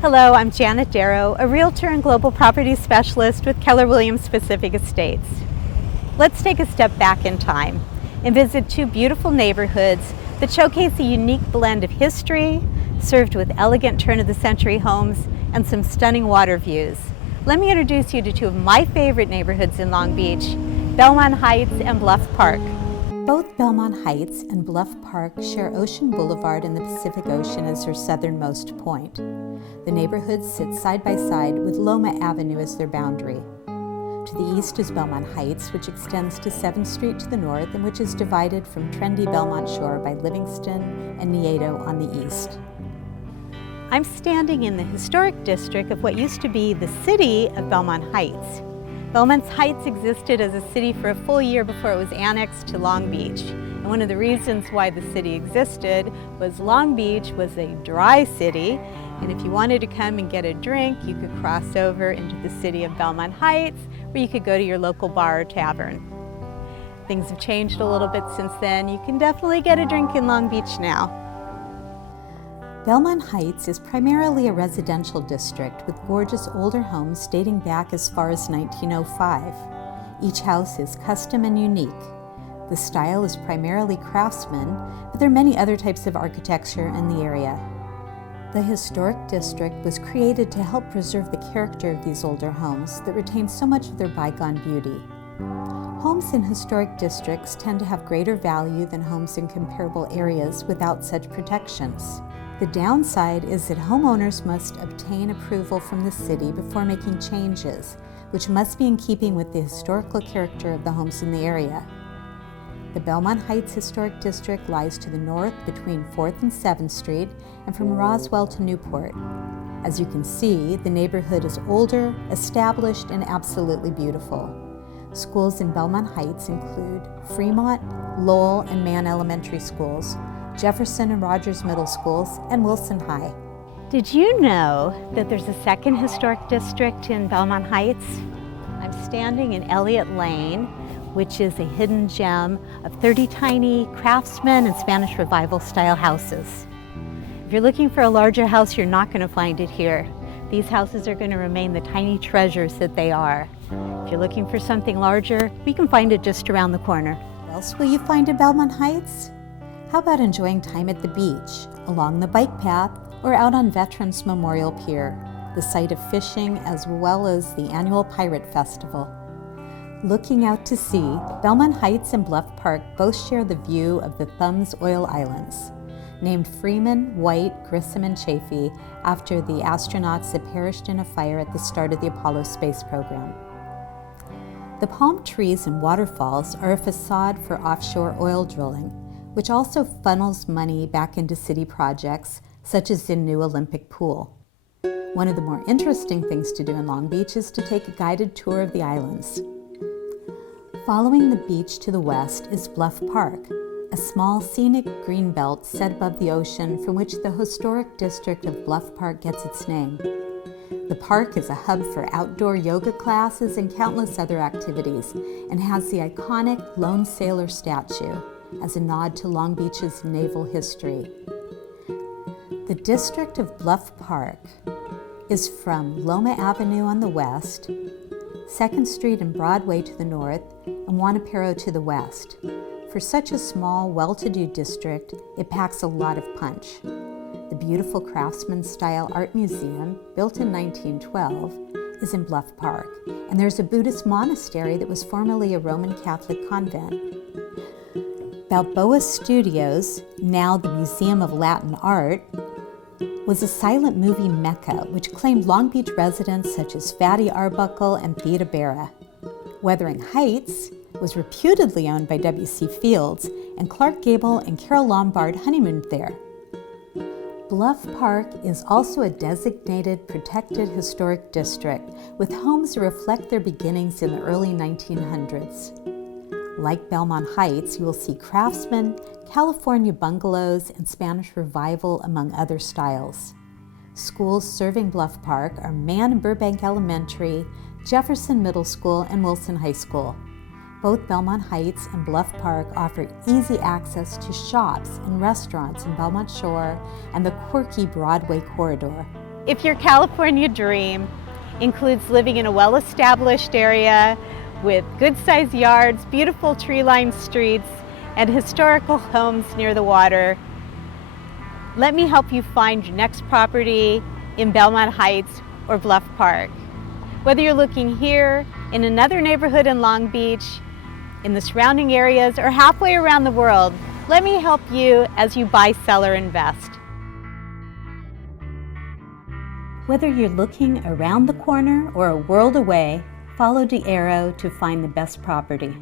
Hello, I'm Janet Darrow, a realtor and global property specialist with Keller Williams Pacific Estates. Let's take a step back in time and visit two beautiful neighborhoods that showcase a unique blend of history, served with elegant turn-of-the-century homes and some stunning water views. Let me introduce you to two of my favorite neighborhoods in Long Beach, Belmont Heights and Bluff Park. Both Belmont Heights and Bluff Park share Ocean Boulevard in the Pacific Ocean as their southernmost point. The neighborhoods sit side by side with Loma Avenue as their boundary. To the east is Belmont Heights, which extends to 7th Street to the north and which is divided from trendy Belmont Shore by Livingston and Nieto on the east. I'm standing in the historic district of what used to be the city of Belmont Heights. Belmont Heights existed as a city for a full year before it was annexed to Long Beach. And one of the reasons why the city existed was Long Beach was a dry city, and if you wanted to come and get a drink, you could cross over into the city of Belmont Heights, where you could go to your local bar or tavern. Things have changed a little bit since then. You can definitely get a drink in Long Beach now. Belmont Heights is primarily a residential district with gorgeous older homes dating back as far as 1905. Each house is custom and unique. The style is primarily craftsman, but there are many other types of architecture in the area. The historic district was created to help preserve the character of these older homes that retain so much of their bygone beauty. Homes in historic districts tend to have greater value than homes in comparable areas without such protections. The downside is that homeowners must obtain approval from the city before making changes, which must be in keeping with the historical character of the homes in the area. The Belmont Heights Historic District lies to the north between 4th and 7th Street and from Roswell to Newport. As you can see, the neighborhood is older, established, and absolutely beautiful. Schools in Belmont Heights include Fremont, Lowell, and Mann Elementary Schools, Jefferson and Rogers Middle Schools, and Wilson High. Did you know that there's a second historic district in Belmont Heights? I'm standing in Elliott Lane, which is a hidden gem of 30 tiny craftsman and Spanish Revival style houses. If you're looking for a larger house, you're not going to find it here. These houses are going to remain the tiny treasures that they are. If you're looking for something larger, we can find it just around the corner. What else will you find in Belmont Heights? How about enjoying time at the beach, along the bike path, or out on Veterans Memorial Pier, the site of fishing as well as the annual Pirate Festival. Looking out to sea, Belmont Heights and Bluff Park both share the view of the Thumbs Oil Islands, named Freeman, White, Grissom, and Chaffee after the astronauts that perished in a fire at the start of the Apollo space program. The palm trees and waterfalls are a facade for offshore oil drilling, which also funnels money back into city projects, such as the new Olympic pool. One of the more interesting things to do in Long Beach is to take a guided tour of the islands. Following the beach to the west is Bluff Park, a small scenic green belt set above the ocean from which the historic district of Bluff Park gets its name. The park is a hub for outdoor yoga classes and countless other activities, and has the iconic Lone Sailor statue as a nod to Long Beach's naval history. The district of Bluff Park is from Loma Avenue on the west, 2nd Street and Broadway to the north, and Wanapero to the west. For such a small, well-to-do district, it packs a lot of punch. The beautiful craftsman-style art museum, built in 1912, is in Bluff Park, and there's a Buddhist monastery that was formerly a Roman Catholic convent. Balboa Studios, now the Museum of Latin Art, was a silent movie mecca which claimed Long Beach residents such as Fatty Arbuckle and Theda Bara. Wuthering Heights was reputedly owned by W.C. Fields, and Clark Gable and Carol Lombard honeymooned there. Bluff Park is also a designated protected historic district with homes that reflect their beginnings in the early 1900s. Like Belmont Heights, you will see craftsman, California bungalows, and Spanish Revival, among other styles. Schools serving Bluff Park are Mann and Burbank Elementary, Jefferson Middle School, and Wilson High School. Both Belmont Heights and Bluff Park offer easy access to shops and restaurants in Belmont Shore and the quirky Broadway corridor. If your California dream includes living in a well-established area with good-sized yards, beautiful tree-lined streets, and historical homes near the water, let me help you find your next property in Belmont Heights or Bluff Park. Whether you're looking here, in another neighborhood in Long Beach, in the surrounding areas, or halfway around the world, let me help you as you buy, sell, or invest. Whether you're looking around the corner or a world away, follow Darrow to find the best property.